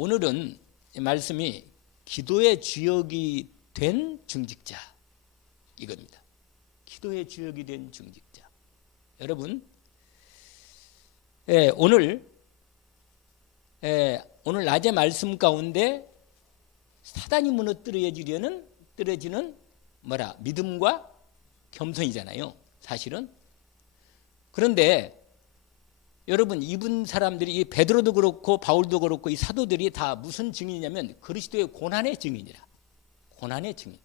오늘은 이 말씀이 기도의 주역이 된 중직자 이겁니다. 기도의 주역이 된 중직자. 여러분, 오늘 낮의 말씀 가운데 사단이 무너뜨려지는 뭐라 믿음과 겸손이잖아요. 사실은. 그런데 여러분, 이분 사람들이 이 베드로도 그렇고 바울도 그렇고 이 사도들이 다 무슨 증인이냐면 그리스도의 고난의 증인이라. 고난의 증인.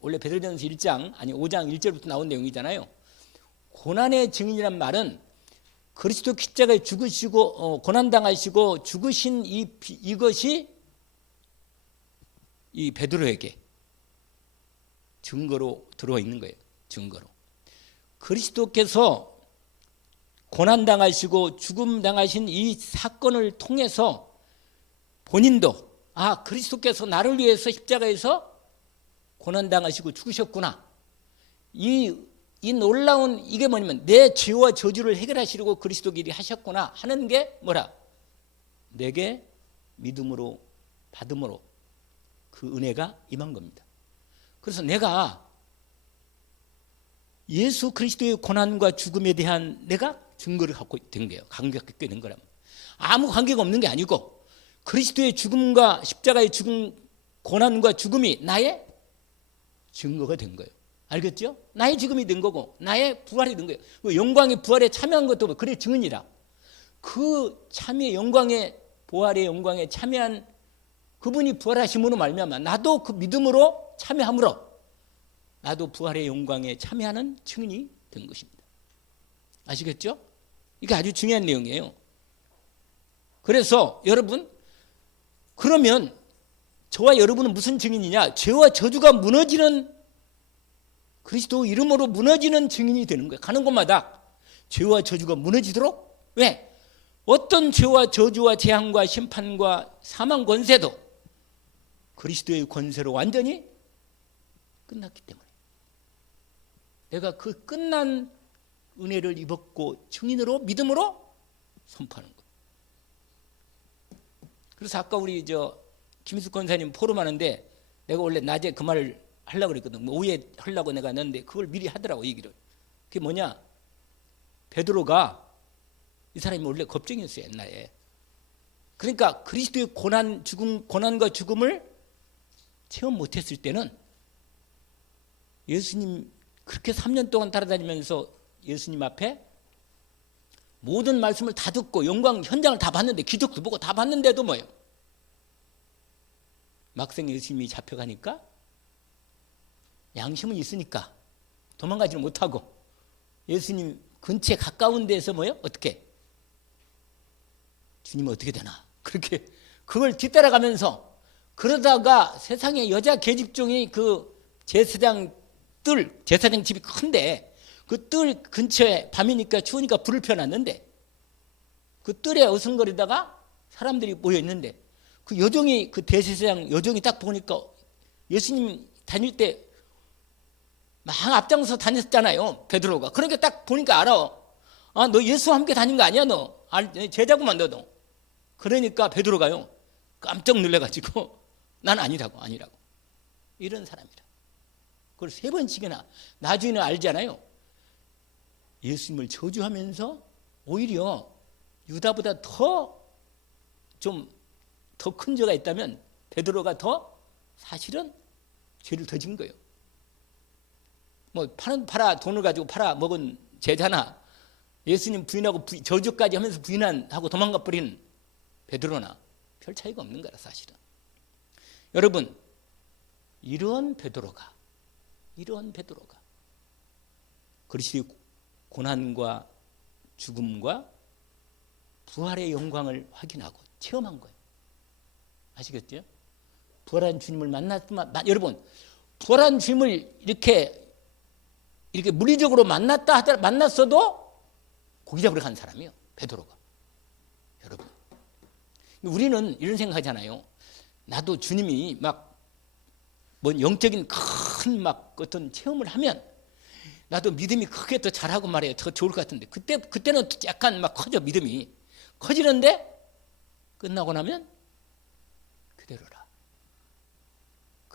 원래 베드로전서 5장 1절부터 나온 내용이잖아요. 고난의 증인이란 말은 그리스도 십자가에 죽으시고 고난당하시고 죽으신 이것이 이 베드로에게 증거로 들어와 있는 거예요. 증거로. 그리스도께서 고난당하시고 죽음당하신 이 사건을 통해서 본인도 그리스도께서 나를 위해서 십자가에서 고난당하시고 죽으셨구나. 이 놀라운 이게 뭐냐면 내 죄와 저주를 해결하시려고 그리스도끼리 하셨구나 하는 게 뭐라? 내게 믿음으로 받음으로 그 은혜가 임한 겁니다. 그래서 내가 예수 그리스도의 고난과 죽음에 대한 내가 증거를 갖고 된 거예요. 관계가 된 거라면. 아무 관계가 없는 게 아니고 그리스도의 죽음과 십자가의 죽음, 고난과 죽음이 나의 증거가 된 거예요. 알겠죠? 나의 죽음이 된 거고 나의 부활이 된 거예요. 영광의 부활에 참여한 것도 그래 증언이라. 그 참여 영광의 부활의 영광에 참여한 그분이 부활하심으로 말미암아 나도 그 믿음으로 참여함으로 나도 부활의 영광에 참여하는 증인이 된 것입니다. 아시겠죠? 이게 아주 중요한 내용이에요. 그래서 여러분, 그러면 저와 여러분은 무슨 증인이냐? 죄와 저주가 무너지는 그리스도 이름으로 무너지는 증인이 되는 거예요. 가는 곳마다 죄와 저주가 무너지도록. 왜? 어떤 죄와 저주와 재앙과 심판과 사망 권세도 그리스도의 권세로 완전히 끝났기 때문에 내가 그 끝난 은혜를 입었고 증인으로 믿음으로 선포하는 거예요. 그래서 아까 우리 김수 권사님 포럼하는데 내가 원래 낮에 그 말을 하려고 그랬거든. 오후에 하려고 내가 했는데 그걸 미리 하더라고 얘기를. 그게 뭐냐? 베드로가 이 사람이 원래 겁쟁이였어요 옛날에. 그러니까 그리스도의 고난과 죽음을 체험 못했을 때는 예수님 그렇게 3년 동안 따라다니면서 예수님 앞에 모든 말씀을 다 듣고 영광 현장을 다 봤는데 기적도 보고 다 봤는데도 뭐예요? 막상 예수님이 잡혀가니까 양심은 있으니까 도망가지를 못하고 예수님 근처에 가까운 데서 뭐예요? 어떻게? 주님은 어떻게 되나? 그렇게 그걸 뒤따라가면서 그러다가 세상에 여자 계집종이 그 제사장 집이 큰데 그 뜰 근처에 밤이니까 추우니까 불을 펴놨는데 그 뜰에 어승거리다가 사람들이 모여 있는데 그 여종이 그 대제사장 여종이 딱 보니까 예수님 다닐 때 막 앞장서 다녔잖아요 베드로가. 그러니까 딱 보니까 알아. 너 예수와 함께 다닌 거 아니야 너? 제자구만 너도. 그러니까 베드로가요 깜짝 놀라가지고 난 아니라고 이런 사람이라. 그걸 3번씩이나 나중에는 알잖아요. 예수님을 저주하면서 오히려 유다보다 더 큰 죄가 있다면 베드로가 더 사실은 죄를 더 진 거예요. 뭐 돈을 가지고 팔아 먹은 제자나 예수님 부인하고 저주까지 하면서 부인하고 도망가 버린 베드로나 별 차이가 없는 거라 사실은. 여러분, 이런 베드로가 그리스도의 고난과 죽음과 부활의 영광을 확인하고 체험한 거예요. 아시겠죠? 부활한 주님을 여러분, 부활한 주님을 이렇게 물리적으로 만났어도 고기 잡으러 간 사람이에요. 베드로가. 여러분, 우리는 이런 생각하잖아요. 나도 주님이 뭔 영적인 큰 어떤 체험을 하면 나도 믿음이 크게 더 잘하고 말해요. 더 좋을 것 같은데 그때는 약간 커져. 믿음이 커지는데 끝나고 나면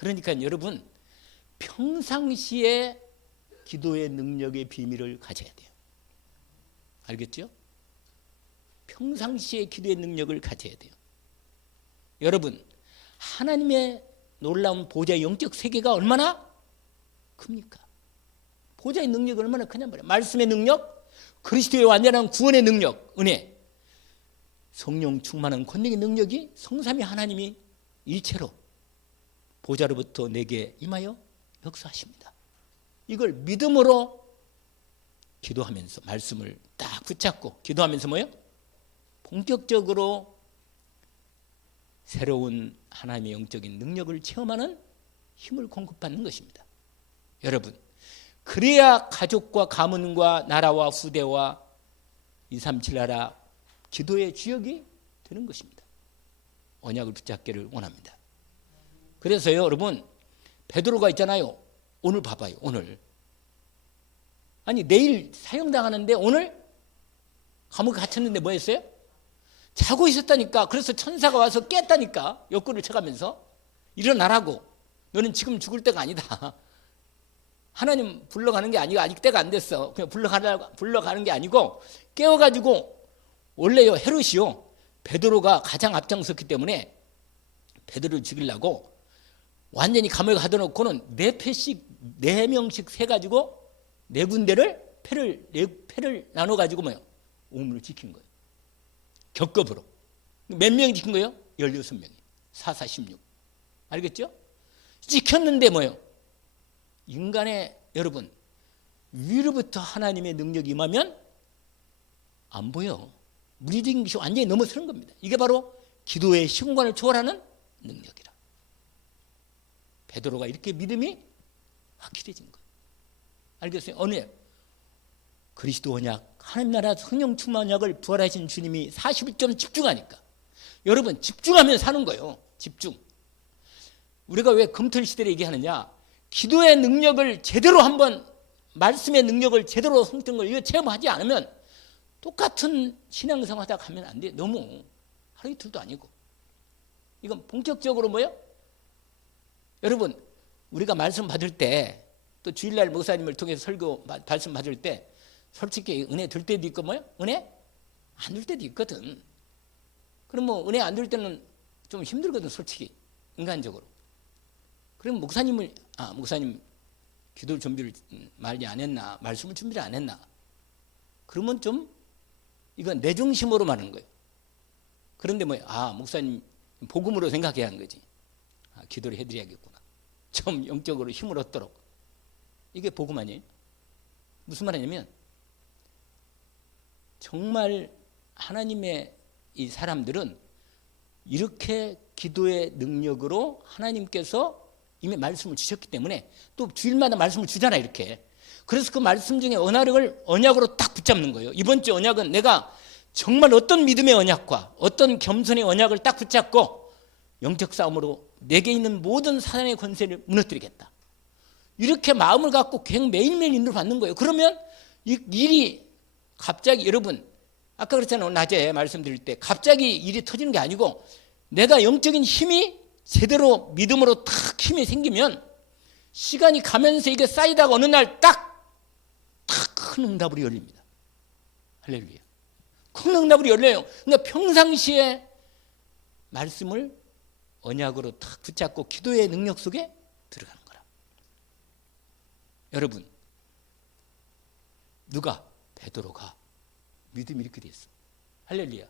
그러니까 여러분 평상시에 기도의 능력의 비밀을 가져야 돼요. 알겠죠? 평상시에 기도의 능력을 가져야 돼요. 여러분 하나님의 놀라운 보좌의 영적 세계가 얼마나 큽니까? 보좌의 능력이 얼마나 크냐 말이에요. 말씀의 능력, 그리스도의 완전한 구원의 능력, 은혜, 성령 충만한 권능의 능력이 성삼위 하나님이 일체로 보좌로부터 내게 임하여 역사하십니다. 이걸 믿음으로 기도하면서 말씀을 딱 붙잡고 기도하면서 뭐요? 본격적으로 새로운 하나님의 영적인 능력을 체험하는 힘을 공급받는 것입니다. 여러분, 그래야 가족과 가문과 나라와 후대와 237 나라 기도의 주역이 되는 것입니다. 언약을 붙잡기를 원합니다. 그래서요, 여러분, 베드로가 있잖아요. 오늘 봐봐요, 오늘. 아니, 내일 사형당하는데 오늘 감옥에 갇혔는데 뭐 했어요? 자고 있었다니까. 그래서 천사가 와서 깼다니까. 옆구리를 쳐가면서 일어나라고. 너는 지금 죽을 때가 아니다. 하나님 불러가는 게 아니고 아직 때가 안 됐어. 그냥 불러가는 게 아니고 깨워가지고 원래요 헤롯이요 베드로가 가장 앞장섰기 때문에 베드로를 죽이려고 완전히 감옥에 가둬놓고는 네 명씩 세가지고 네 군데를 패를 나눠가지고 뭐요 우물을 지킨 거예요. 겹겹으로. 몇 명이 지킨 거예요? 16명이. 4,4,16. 알겠죠? 지켰는데 뭐예요? 인간의 여러분 위로부터 하나님의 능력이 임하면 안 보여. 물리적인 것이 완전히 넘어서는 겁니다. 이게 바로 기도의 시공간을 초월하는 능력이라. 베드로가 이렇게 믿음이 확실해진 거예요. 알겠어요? 어느 그리스도 언약, 하나님 나라 성령 충만 언약을 부활하신 주님이 41점 집중하니까. 여러분 집중하면 사는 거예요. 집중. 우리가 왜 금토일 시대를 얘기하느냐? 기도의 능력을 제대로 한번 말씀의 능력을 제대로 성취한 걸 이거 체험하지 않으면 똑같은 신앙생활 하다가 가면 안 돼. 너무 하루 이틀도 아니고. 이건 본격적으로 뭐예요? 여러분 우리가 말씀 받을 때 또 주일날 목사님을 통해서 설교 말씀 받을 때 솔직히 은혜 들 때도 있고 뭐예요? 은혜 안 들 때도 있거든. 그럼 뭐 은혜 안 들 때는 좀 힘들거든 솔직히 인간적으로. 그럼 목사님 기도 준비를 많이 안 했나? 말씀을 준비를 안 했나? 그러면 좀 이건 내 중심으로 말하는 거예요. 그런데 목사님 복음으로 생각해야 하는 거지. 기도를 해드려야겠구나. 좀 영적으로 힘을 얻도록. 이게 복음 아니에요? 무슨 말이냐면 정말 하나님의 이 사람들은 이렇게 기도의 능력으로 하나님께서 이미 말씀을 주셨기 때문에 또 주일마다 말씀을 주잖아 이렇게. 그래서 그 말씀 중에 언약으로 딱 붙잡는 거예요. 이번 주 언약은 내가 정말 어떤 믿음의 언약과 어떤 겸손의 언약을 딱 붙잡고 영적 싸움으로 내게 있는 모든 사단의 권세를 무너뜨리겠다. 이렇게 마음을 갖고 그냥 매일매일 인도를 받는 거예요. 그러면 이 일이 갑자기 여러분 아까 그랬잖아요. 낮에 말씀드릴 때 갑자기 일이 터지는 게 아니고 내가 영적인 힘이 제대로 믿음으로 탁 힘이 생기면 시간이 가면서 이게 쌓이다가 어느 날 딱 큰 응답으로 열립니다. 할렐루야. 큰 응답으로 열려요. 그러니까 평상시에 말씀을 언약으로 탁 붙잡고 기도의 능력 속에 들어가는 거라. 여러분 누가? 베드로가 믿음이 이렇게 됐어. 할렐루야.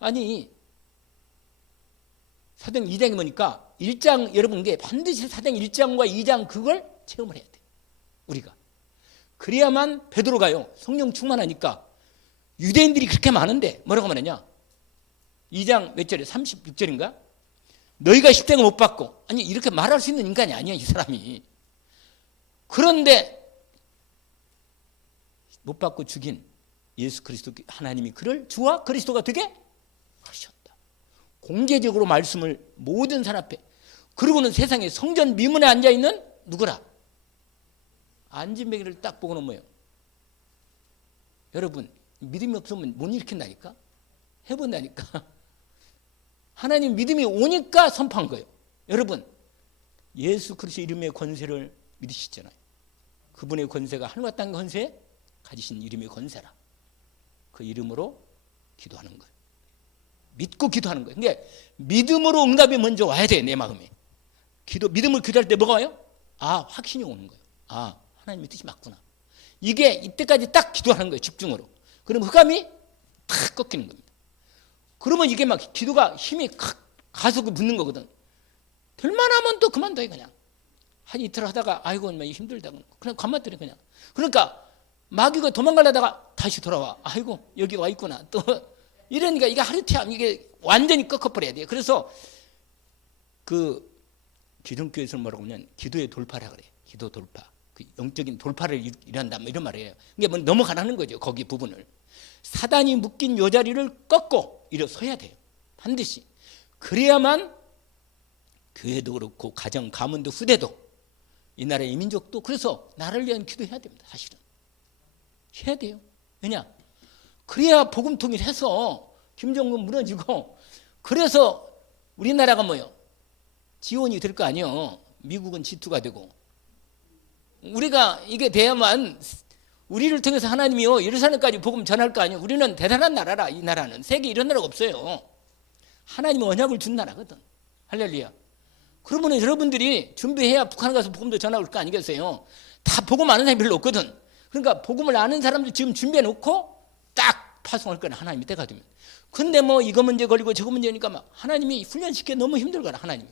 아니 사도행 2장에 보니까 1장 여러분 이게 반드시 사도행 1장과 2장 그걸 체험을 해야 돼. 우리가. 그래야만 베드로가요. 성령 충만하니까 유대인들이 그렇게 많은데 뭐라고 말하냐? 2장 몇 절에 36절인가? 너희가 십대가 못 받고 아니 이렇게 말할 수 있는 인간이 아니야 이 사람이. 그런데 못 받고 죽인 예수 그리스도 하나님이 그를 주와 그리스도가 되게 하셨다. 공개적으로 말씀을 모든 사람 앞에. 그리고는 세상에 성전 미문에 앉아있는 누구라? 안진뱅이를 딱 보고는 뭐예요? 여러분 믿음이 없으면 못 일으킨다니까? 해본다니까? 하나님 믿음이 오니까 선포한 거예요. 여러분, 예수 그리스도 이름의 권세를 믿으시잖아요. 그분의 권세가 하늘과 땅의 권세 가지신 이름의 권세라. 그 이름으로 기도하는 거예요. 믿고 기도하는 거예요. 그러니까 믿음으로 응답이 먼저 와야 돼, 내 마음에. 믿음을 기도할 때 뭐가 와요? 확신이 오는 거예요. 하나님의 뜻이 맞구나. 이게 이때까지 딱 기도하는 거예요, 집중으로. 그럼 흑암이 탁 꺾이는 겁니다. 그러면 이게 막 기도가 힘이 가속이 붙는 거거든. 될만하면 또 그만둬요, 그냥. 한 이틀 하다가 아이고 얼마나 힘들다 그냥 그만둬요, 그냥. 그러니까 마귀가 도망가려다가 다시 돌아와. 아이고 여기 와 있구나. 또 이러니까 이게 하루태야 이게 완전히 꺾어버려야 돼요. 그래서 그 기존교회에서는 뭐라고 하면 기도의 돌파라 그래요. 기도 돌파. 그 영적인 돌파를 일한다 뭐 이런 말이에요. 이게 뭐 넘어가라는 거죠. 거기 부분을. 사단이 묶인 요 자리를 꺾고 일어서야 돼요. 반드시. 그래야만 교회도 그렇고 가정, 가문도 후대도 이 나라의 민족도 그래서 나를 위한 기도해야 됩니다. 사실은. 해야 돼요. 왜냐? 그래야 복음 통일해서 김정은 무너지고 그래서 우리나라가 뭐요? 지원이 될 거 아니에요. 미국은 G2가 되고 우리가 이게 돼야만 우리를 통해서 하나님이요 예루살렘까지 복음 전할 거 아니에요. 우리는 대단한 나라라. 이 나라는 세계 이런 나라가 없어요. 하나님은 언약을 준 나라거든. 할렐루야. 그러면 여러분들이 준비해야 북한 가서 복음도 전할 거 아니겠어요? 다 복음 아는 사람이 별로 없거든. 그러니까 복음을 아는 사람들 지금 준비해 놓고 딱 파송할 거는 하나님이 때가 되면. 근데 뭐 이거 문제 걸리고 저거 문제니까 막 하나님이 훈련시키기 너무 힘들거나 하나님이.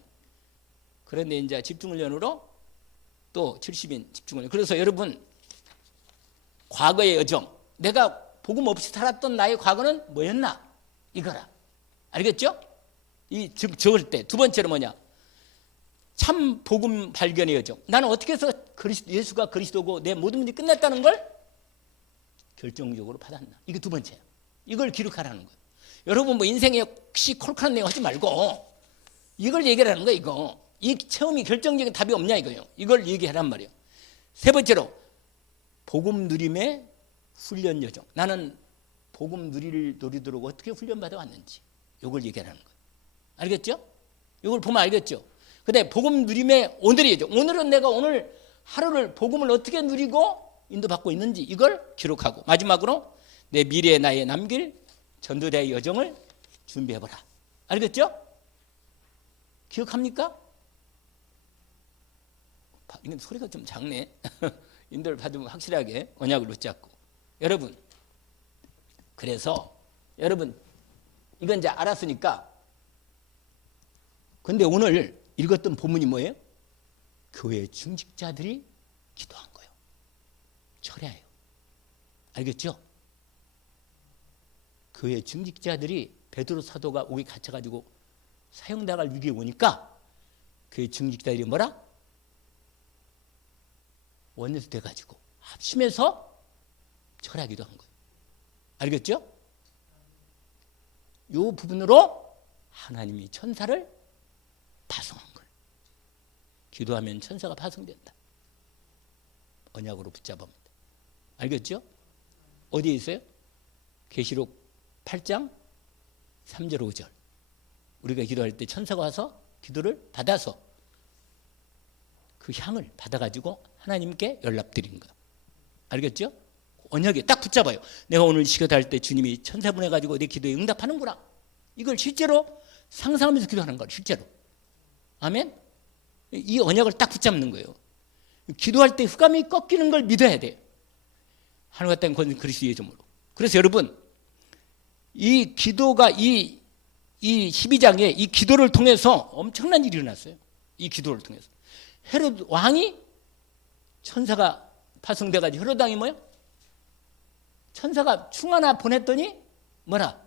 그런데 이제 집중훈련으로 또 70인 집중훈련. 그래서 여러분 과거의 여정, 내가 복음 없이 살았던 나의 과거는 뭐였나? 이거라. 알겠죠? 적을 때. 두 번째로 뭐냐? 참 복음 발견의 여정. 나는 어떻게 해서 예수가 그리스도고 내 모든 문제 끝났다는 걸 결정적으로 받았나. 이게 두 번째야. 이걸 기록하라는 거예요. 여러분 뭐 인생에 혹시 콜콜한 내용 하지 말고 이걸 얘기하라는 거예요. 이거. 이 체험이 결정적인 답이 없냐 이거예요. 이걸 얘기하란 말이에요. 세 번째로 복음 누림의 훈련 여정. 나는 복음 누리도록 어떻게 훈련받아 왔는지 이걸 얘기하라는 거예요. 알겠죠? 이걸 보면 알겠죠? 근데 복음 누림의 오늘의 여정. 오늘은 내가 오늘 하루를 복음을 어떻게 누리고 인도받고 있는지 이걸 기록하고 마지막으로 내 미래에 나의 남길 전도자의 여정을 준비해보라. 알겠죠? 기억합니까? 이건 소리가 좀 작네. 인도를 받으면 확실하게 언약을 붙잡고. 여러분, 그래서 여러분 이건 이제 알았으니까 근데 오늘 읽었던 본문이 뭐예요? 교회 중직자들이 기도한 거예요. 철야예요. 알겠죠? 교회 중직자들이 베드로 사도가 오기 갇혀가지고 사형당할 위기에 오니까 교회 중직자들이 뭐라? 원내서 돼가지고 합심해서 철야 기도한 거예요. 알겠죠? 이 부분으로 하나님이 천사를 파송한 거예요. 기도하면 천사가 파송된다. 언약으로 붙잡습니다. 알겠죠? 어디에 있어요? 계시록 8장 3절 5절. 우리가 기도할 때 천사가 와서 기도를 받아서 그 향을 받아가지고 하나님께 연락드린 거예요. 알겠죠? 언약에 딱 붙잡아요. 내가 오늘 기도할 때 주님이 천사 보내가지고 내 기도에 응답하는구나. 이걸 실제로 상상하면서 기도하는 거예요. 실제로. 아멘? 이 언약을 딱 붙잡는 거예요. 기도할 때 흑암이 꺾이는 걸 믿어야 돼요. 하늘과 땅 건 그리스도의 점으로. 그래서 여러분 이 기도가 이 12장에 이 기도를 통해서 엄청난 일이 일어났어요. 이 기도를 통해서. 헤롯 왕이 천사가 파송돼가지고 헤롯 왕이 뭐예요? 천사가 충 하나 보냈더니 뭐라?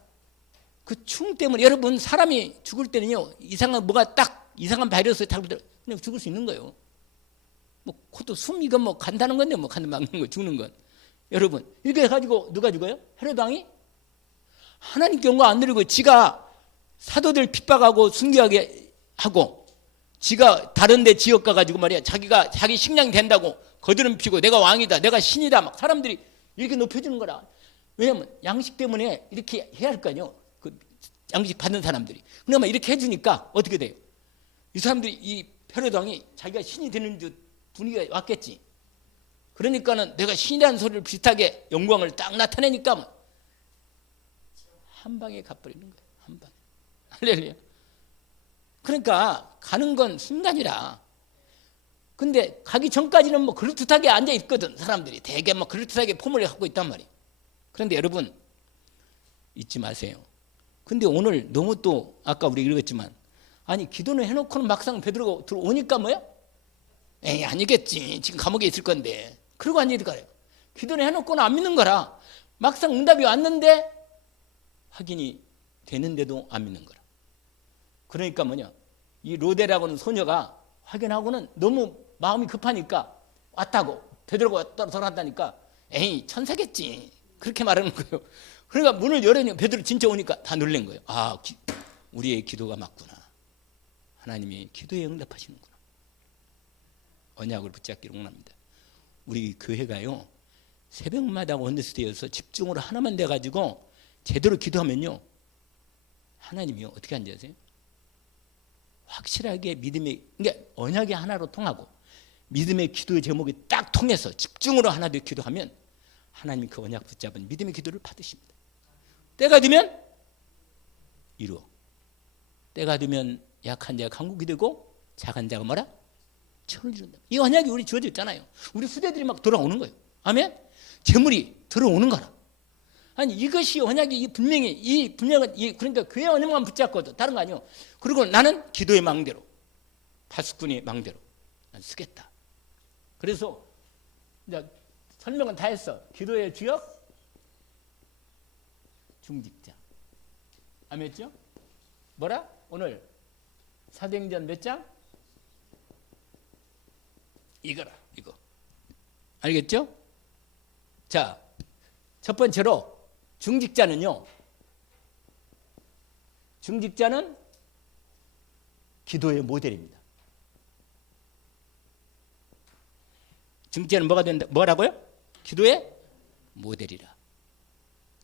그 충 때문에 여러분 사람이 죽을 때는요 이상한 뭐가 딱 이상한 바이러스에 달고 그냥 죽을 수 있는 거예요. 뭐 코도 숨 이건 뭐 간다는 건데 뭐 간다 막는 거 죽는 건. 여러분 이렇게 해가지고 누가 죽어요? 헤롯 왕이 하나님께 영광 안 드리고 지가 사도들 핍박하고 순교하게 하고 지가 다른 데 지역 가가지고 말이야 자기가 자기 식량이 된다고 거드름 피고 내가 왕이다 내가 신이다 막 사람들이 이렇게 높여주는 거라. 왜냐면 양식 때문에 이렇게 해야 할 거 아니에요. 그 양식 받는 사람들이. 그러면 이렇게 해주니까 어떻게 돼요? 이 사람들이 이 헤롯 왕이 자기가 신이 되는 듯 분위기가 왔겠지. 그러니까는 내가 신이라는 소리를 비슷하게 영광을 딱 나타내니까 한 방에 가버리는 거예요. 한 방에. 할렐루야. 그러니까 가는 건 순간이라. 근데 가기 전까지는 뭐 그럴듯하게 앉아 있거든. 사람들이 되게 뭐 그럴듯하게 폼을 갖고 있단 말이에요. 그런데 여러분 잊지 마세요. 근데 오늘 너무 또 아까 우리 읽었지만 아니 기도는 해놓고는 막상 베드로가 들어오니까 뭐야? 에이 아니겠지. 지금 감옥에 있을 건데. 그러고 앉아있을 거예요. 기도는 해놓고는 안 믿는 거라. 막상 응답이 왔는데 확인이 되는데도 안 믿는 거라. 그러니까 뭐냐? 이 로데라고 하는 소녀가 확인하고는 너무 마음이 급하니까 왔다고 베드로가 돌아왔다니까 에이 천사겠지. 그렇게 말하는 거예요. 그러니까 문을 열으니 베드로 진짜 오니까 다 놀란 거예요. 아, 우리의 기도가 맞구나. 하나님이 기도에 응답하시는구나. 언약을 붙잡기를 원합니다. 우리 교회가요 새벽마다 원더스데이여서 집중으로 하나만 돼가지고 제대로 기도하면요 하나님이요 어떻게 하는지 아세요? 확실하게 믿음의 그러니까 언약이 하나로 통하고 믿음의 기도의 제목이 딱 통해서 집중으로 하나 더 기도하면 하나님이 그 언약 붙잡은 믿음의 기도를 받으십니다. 때가 되면 이루어. 때가 되면 약한 자가 강국이 되고 작은 자가 뭐라? 천을 이룬다. 이 언약이 우리 주어져 있잖아요. 우리 후대들이 막 돌아오는 거예요. 아멘? 재물이 들어오는 거라. 아니 이것이 언약이 이 분명한 그러니까 교회 언약만 붙잡고도 다른 거 아니요. 그리고 나는 기도의 망대로 파수꾼의 망대로 난 쓰겠다. 그래서 이제 설명은 다 했어. 기도의 주역 중직자. 아멘죠? 뭐라? 오늘 사도행전 몇 장? 이거라 이거. 알겠죠? 자, 첫 번째로 중직자는요. 중직자는 기도의 모델입니다. 중직자는 뭐가 된다? 뭐라고요? 기도의 모델이라.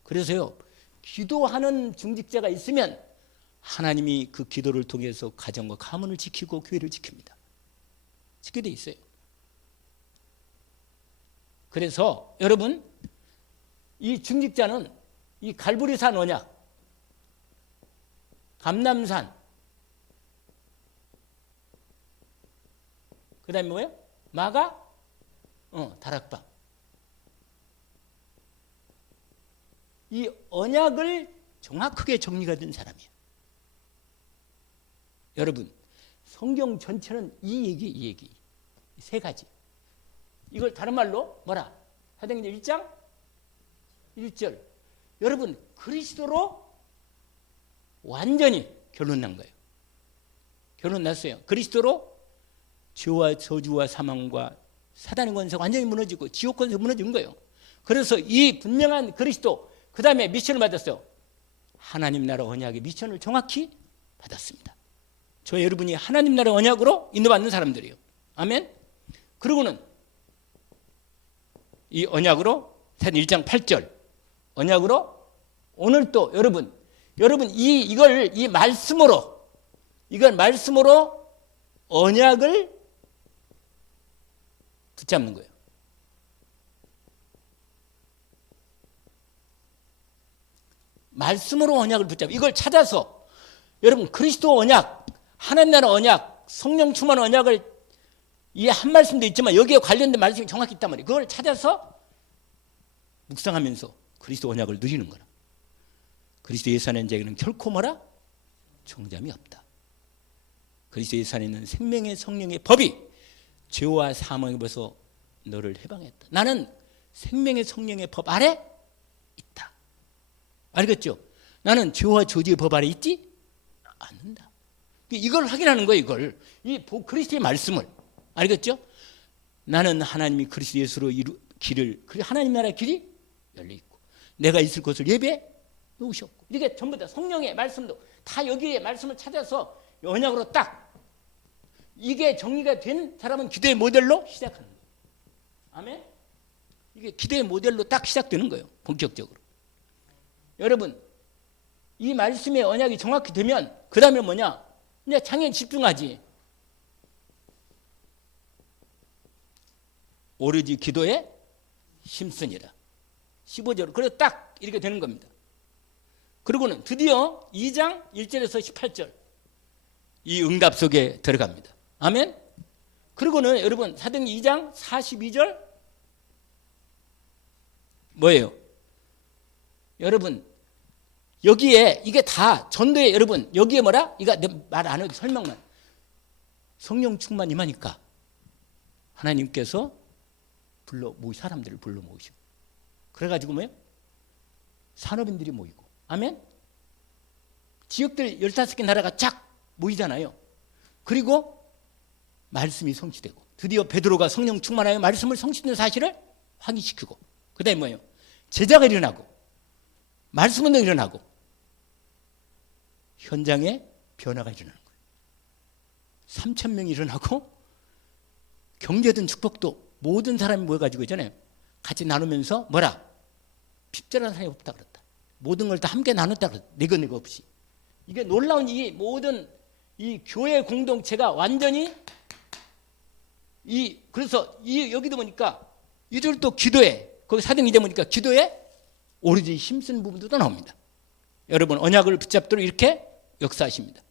그래서요. 기도하는 중직자가 있으면 하나님이 그 기도를 통해서 가정과 가문을 지키고 교회를 지킵니다. 지키게 돼 있어요. 그래서 여러분 이 중직자는 이 갈보리산 언약, 감람산, 그 다음에 뭐예요? 마가, 다락방. 이 언약을 정확하게 정리가 된 사람이에요. 여러분 성경 전체는 이 얘기 세 가지. 이걸 다른 말로 뭐라? 사도행전 1장 1절. 여러분 그리스도로 완전히 결론 난 거예요. 결론 났어요. 그리스도로 죄와 저주와 사망과 사단의 권세가 완전히 무너지고 지옥 권세가 무너진 거예요. 그래서 이 분명한 그리스도 그 다음에 미션을 받았어요. 하나님 나라 언약의 미션을 정확히 받았습니다. 저 여러분이 하나님 나라 언약으로 인도받는 사람들이에요. 아멘. 그리고는 이 언약으로 1장 8절 언약으로 오늘 또 여러분 이걸 이 말씀으로 언약을 붙잡는 거예요. 말씀으로 언약을 붙잡고 이걸 찾아서 여러분 그리스도 언약, 하나님 나라 언약, 성령 충만 언약을 이 한 말씀도 있지만 여기에 관련된 말씀이 정확히 있단 말이에요. 그걸 찾아서 묵상하면서 그리스도 언약을 누리는 거라. 그리스도 예수 안에 있는 자에게는 결코 뭐라? 종잠이 없다. 그리스도 예수 안에 있는 생명의 성령의 법이 죄와 사망에 벌써 너를 해방했다. 나는 생명의 성령의 법 아래 있다. 알겠죠? 나는 죄와 저주의 법 아래 있지 않는다. 이걸 확인하는 거예요. 이걸 이 그리스도의 말씀을 알겠죠? 나는 하나님이 그리스도 예수로 길을 하나님 나라의 길이 열려 있고 내가 있을 곳을 예배해 놓으셨고 이게 전부 다 성령의 말씀도 다 여기에 말씀을 찾아서 언약으로 딱 이게 정리가 된 사람은 기도의 모델로 시작하는 거예요. 아멘. 이게 기도의 모델로 딱 시작되는 거예요. 본격적으로. 여러분 이 말씀의 언약이 정확히 되면 그 다음에 뭐냐? 이제 장애에 집중하지. 오로지 기도에 힘쓰니라. 15절. 그래서 딱 이렇게 되는 겁니다. 그리고는 드디어 2장 1절에서 18절 이 응답 속에 들어갑니다. 아멘. 그리고는 여러분 사도행전 2장 42절 뭐예요? 여러분 여기에 이게 다 전도에 여러분 여기에 뭐라? 이거 말 안 해도 설명만. 성령 충만 임하니까 하나님께서 사람들을 불러 모으시고 그래가지고 뭐예요? 산업인들이 모이고 아멘. 지역들 15개 나라가 쫙 모이잖아요. 그리고 말씀이 성취되고 드디어 베드로가 성령 충만하여 말씀을 성취된 사실을 확인시키고 그 다음에 뭐예요? 제자가 일어나고 말씀운동이 일어나고 현장에 변화가 일어나는 거예요. 3,000명이 일어나고 경제든 축복도 모든 사람이 모여가지고 있잖아요. 같이 나누면서 뭐라? 핍절한 사람이 없다 그랬다. 모든 걸 다 함께 나눴다 그랬다. 내거 없이. 이게 놀라운 이 모든 이 교회 공동체가 완전히 그래서 여기도 보니까 이들도 기도에 거기 사도행전 이제 보니까 기도에 오로지 힘쓴 부분도 나옵니다. 여러분 언약을 붙잡도록 이렇게 역사하십니다.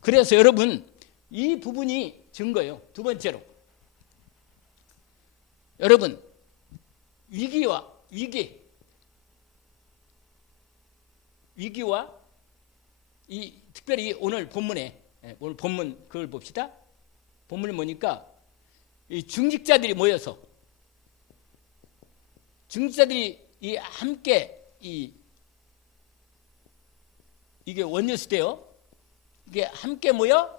그래서 여러분 이 부분이 증거예요. 두 번째로 여러분 위기와 특별히 오늘 본문 그걸 봅시다. 본문을 보니까 이 중직자들이 모여서 중직자들이 함께 이게 원뉴스 때요. 이게 함께 모여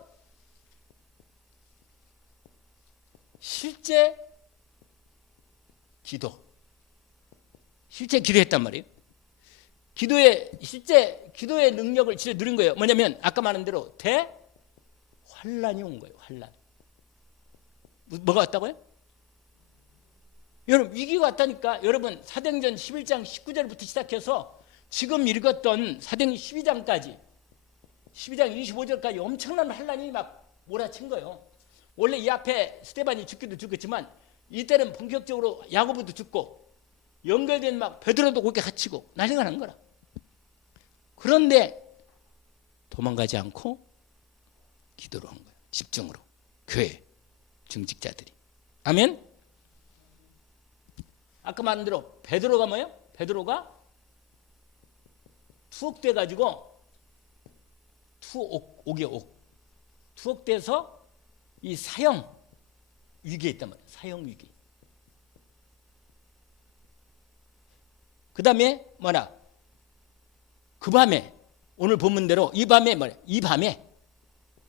실제 기도했단 말이에요. 실제 기도의 능력을 진짜 누린 거예요. 뭐냐면 아까 말한 대로 대환란이 온 거예요. 환란. 뭐가 왔다고요? 여러분 위기가 왔다니까. 여러분 사도행전 11장 19절부터 시작해서 지금 읽었던 사도행전 12장까지 12장 25절까지 엄청난 환란이 막 몰아친 거예요. 원래 이 앞에 스데반이 죽기도 죽었지만 이때는 본격적으로 야고보도 죽고 연결된 막 베드로도 거기에 갇히고 난리가 난 거라. 그런데 도망가지 않고 기도를 한 거예요. 집중으로. 교회 중직자들이. 아멘. 아까 말한 대로 베드로가 뭐예요? 베드로가 투옥돼 가지고 투옥돼서 이 사형 위기에 있단 말이에요. 사형 위기. 그 다음에 뭐라? 그 밤에 오늘 본문대로 이 밤에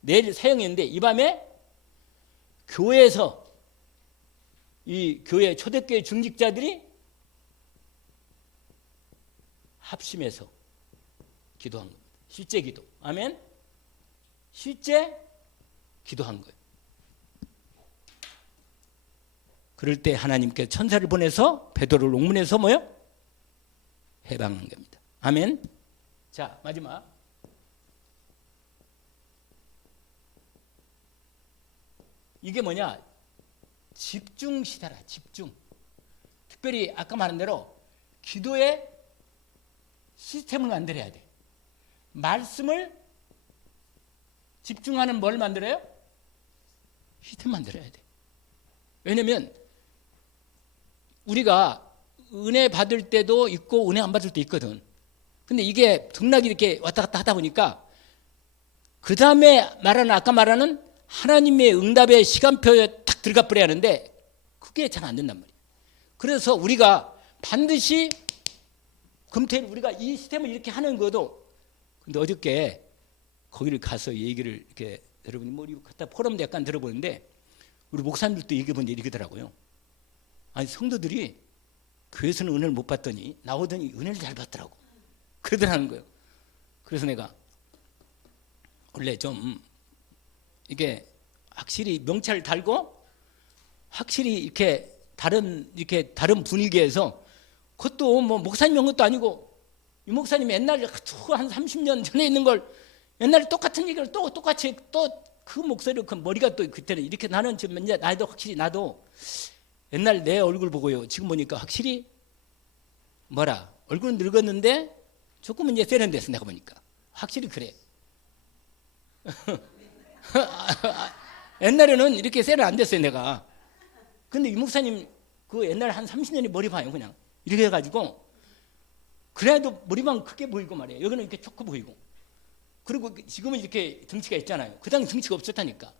내일 사형인데 이 밤에 교회에서 이 교회 초대교회 중직자들이 합심해서 기도한 겁니다. 실제 기도. 아멘. 실제 기도한 거예요. 그럴 때 하나님께 천사를 보내서 베드로를 옥문에서 해방한 겁니다. 아멘. 자, 마지막. 이게 뭐냐? 집중 시대라. 집중. 특별히 아까 말한 대로 기도의 시스템을 만들어야 돼. 말씀을 집중하는 뭘 만들어요? 시스템 만들어야 돼. 왜냐면 우리가 은혜 받을 때도 있고 은혜 안 받을 때 있거든. 근데 이게 등락이 이렇게 왔다 갔다 하다 보니까 그 다음에 아까 말하는 하나님의 응답의 시간표에 딱 들어가 버려야 하는데 그게 잘 안 된단 말이에요. 그래서 우리가 반드시 금토일 우리가 이 시스템을 이렇게 하는 것도 근데 어저께 거기를 가서 얘기를 이렇게 여러분이 우리 갔다 포럼도 약간 들어보는데 우리 목사님들도 얘기해 보는데 이러더라고요. 아니 성도들이 교회에서는 은혜를 못 받더니 나오더니 은혜를 잘 받더라고. 그러더라는 거예요. 그래서 내가 원래 좀 이게 확실히 명찰을 달고 확실히 이렇게 다른 분위기에서 그것도 뭐 목사님 한 것도 아니고 이 목사님 옛날에 한 30년 전에 있는 걸 옛날에 똑같은 얘기를 또 똑같이 또 그 목소리 그 머리가 또 그때는 이렇게 나는 지금 나도 확실히 나도 옛날 내 얼굴 보고요. 지금 보니까 확실히 뭐라 얼굴은 늙었는데 조금은 이제 세련됐어. 내가 보니까 확실히 그래. 옛날에는 이렇게 세련 안 됐어요. 내가. 근데 이 목사님 그 옛날에 한 30년이 머리 봐요. 그냥 이렇게 해가지고 그래도 머리만 크게 보이고 말이에요. 여기는 이렇게 쭉 보이고. 그리고 지금은 이렇게 등치가 있잖아요. 그 당시 등치가 없었다니까.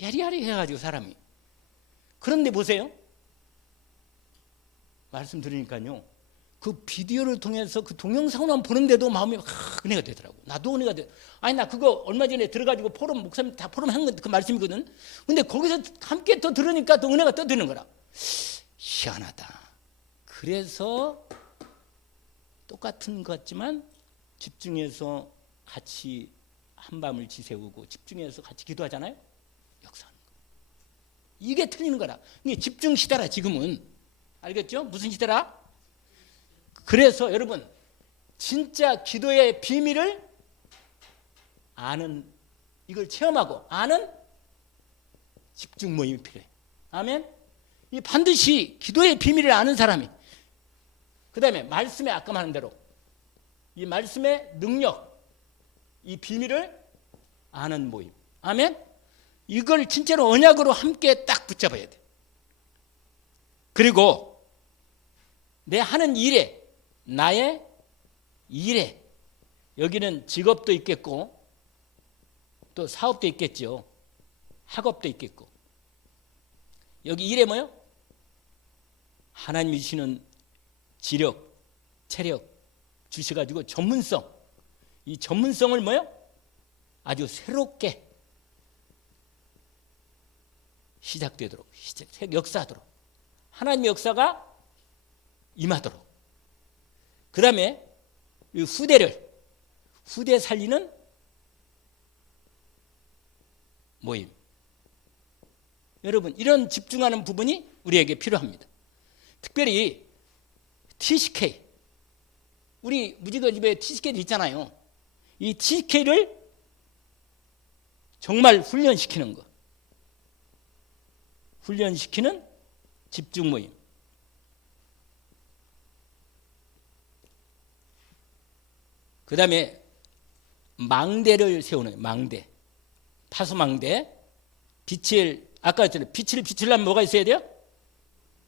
야리야리 해가지고 사람이. 그런데 보세요. 말씀드리니까요. 그 비디오를 통해서 그 동영상으로만 보는데도 마음이 은혜가 되더라고. 나도 은혜가 돼. 아니 나 그거 얼마 전에 들어가지고 포럼 목사님 다 포럼 한 그 말씀이거든. 근데 거기서 함께 또 들으니까 또 은혜가 또 드는 거라. 희한하다. 그래서 똑같은 것 같지만 집중해서 같이 한밤을 지새우고 집중해서 같이 기도하잖아요. 역사하는 거. 이게 틀리는 거라. 이게 집중 시대라 지금은. 알겠죠? 무슨 시대라? 그래서 여러분 진짜 기도의 비밀을 아는, 이걸 체험하고 아는 집중 모임이 필요해. 아멘. 이 반드시 기도의 비밀을 아는 사람이, 그 다음에 말씀에 아까 말한 대로 이 말씀의 능력, 이 비밀을 아는 모임. 아멘. 이걸 진짜로 언약으로 함께 딱 붙잡아야 돼. 그리고 내 하는 일에, 나의 일에, 여기는 직업도 있겠고 또 사업도 있겠죠. 학업도 있겠고. 여기 일에 뭐요? 하나님이 주시는 지력, 체력 주셔가지고 전문성, 이 전문성을 뭐요? 아주 새롭게 시작되도록, 역사하도록, 하나님의 역사가 임하도록. 그 다음에 후대 살리는 모임. 여러분 이런 집중하는 부분이 우리에게 필요합니다. 특별히 TCK, 우리 무지개 집에 TCK도 있잖아요. 이 TCK를 정말 훈련시키는 것, 훈련시키는 집중 모임. 그 다음에 망대를 세우는, 망대, 파수망대. 빛을, 아까 했잖아요. 빛을 비추려면 뭐가 있어야 돼요?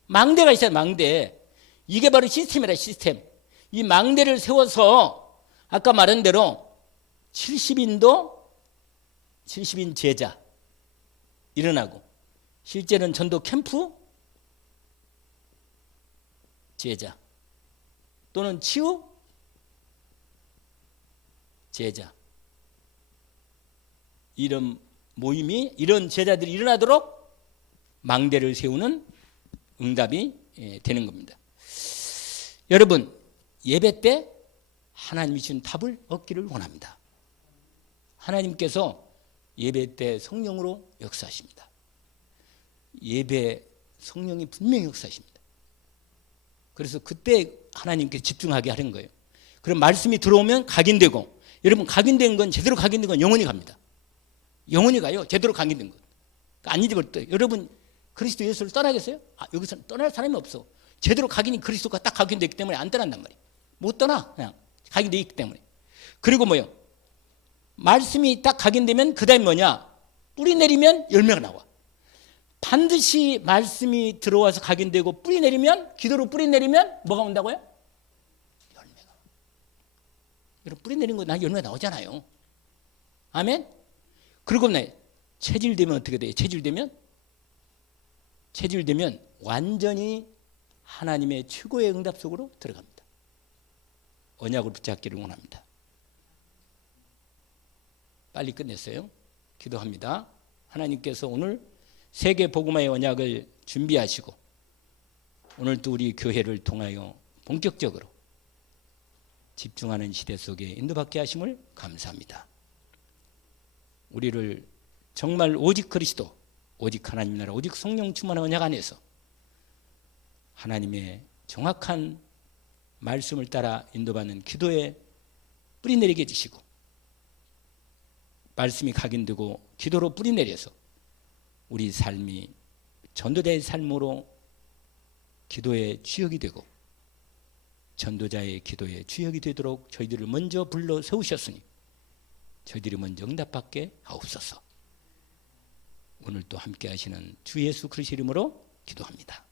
망대가 있어야 돼요. 망대. 이게 바로 시스템이라, 시스템. 이 망대를 세워서 아까 말한 대로 70인 제자 일어나고, 실제는 전도 캠프 제자 또는 치유 제자, 이런 모임이, 이런 제자들이 일어나도록 망대를 세우는 응답이 되는 겁니다. 여러분 예배 때 하나님이 주신 답을 얻기를 원합니다. 하나님께서 예배 때 성령으로 역사하십니다. 예배 성령이 분명히 역사하십니다. 그래서 그때 하나님께 집중하게 하는 거예요. 그럼 말씀이 들어오면 각인되고, 여러분 각인된 건, 제대로 각인된 건 영원히 갑니다. 영원히 가요. 제대로 각인된 것. 안 잊어버렸어요. 여러분 그리스도 예수를 떠나겠어요? 여기서 떠날 사람이 없어. 제대로 각인이 그리스도가 딱 각인되기 때문에 안 떠난단 말이에요. 못 떠나. 그냥 각인되어 있기 때문에. 그리고 뭐요? 말씀이 딱 각인되면 그 다음에 뭐냐? 뿌리 내리면 열매가 나와. 반드시 말씀이 들어와서 각인되고 뿌리 내리면, 기도로 뿌리 내리면 뭐가 온다고요? 열매가. 여러분 뿌리 내린 거 나 열매가 나오잖아요. 아멘? 그리고 네, 체질되면 어떻게 돼요? 체질되면 완전히 하나님의 최고의 응답 속으로 들어갑니다. 언약을 붙잡기를 원합니다. 빨리 끝냈어요. 기도합니다. 하나님께서 오늘 세계 복음화의 언약을 준비하시고 오늘 또 우리 교회를 통하여 본격적으로 집중하는 시대 속에 인도받게 하심을 감사합니다. 우리를 정말 오직 그리스도, 오직 하나님 나라, 오직 성령 충만한 언약 안에서 하나님의 정확한 말씀을 따라 인도받는 기도에 뿌리 내리게 해주시고, 말씀이 각인되고 기도로 뿌리 내려서 우리 삶이 전도자의 삶으로 기도의 주역이 되고 전도자의 기도의 주역이 되도록 저희들을 먼저 불러 세우셨으니 저희들이 먼저 응답받게 하옵소서. 오늘 또 함께 하시는 주 예수 그리스도 이름으로 기도합니다.